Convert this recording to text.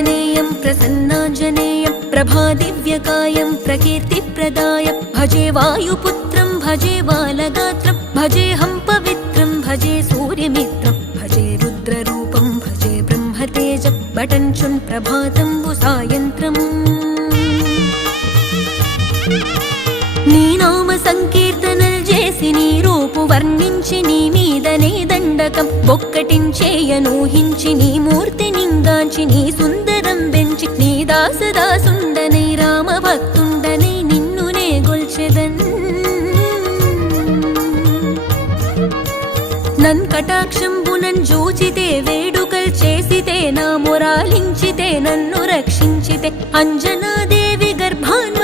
प्रसन्नाञ्जनेयं प्रसन्नाञ्जनेयं प्रभादिव्यकायं प्रकीर्तिप्रदायं भजे वायुपुत्रं भजे बालगात्रं भजेऽहं पवित्रं भजे सूर्यमित्रं भजे रुद्ररूपं भजे ब्रह्मतेजं बटञ्चुं प्रभातं सायन्त्रम् నీ నామ సంకీర్తనలు చేసి నీ రూపు వర్ణించి నీ మీదనే దండకం ఒక్కటించేయనూహించి నీ మూర్తి నింగాంచి నీ సుందరం పెంచి నీ దాసదాసుండనై రామ భక్తుండనై నిన్నునే గొల్చెదన్ నన్ కటాక్షంబునన్ జూచితే వేడుకల్ చేసితే నా మొరాలించితే నన్ను రక్షించితే అంజనాదేవి గర్భాన్వ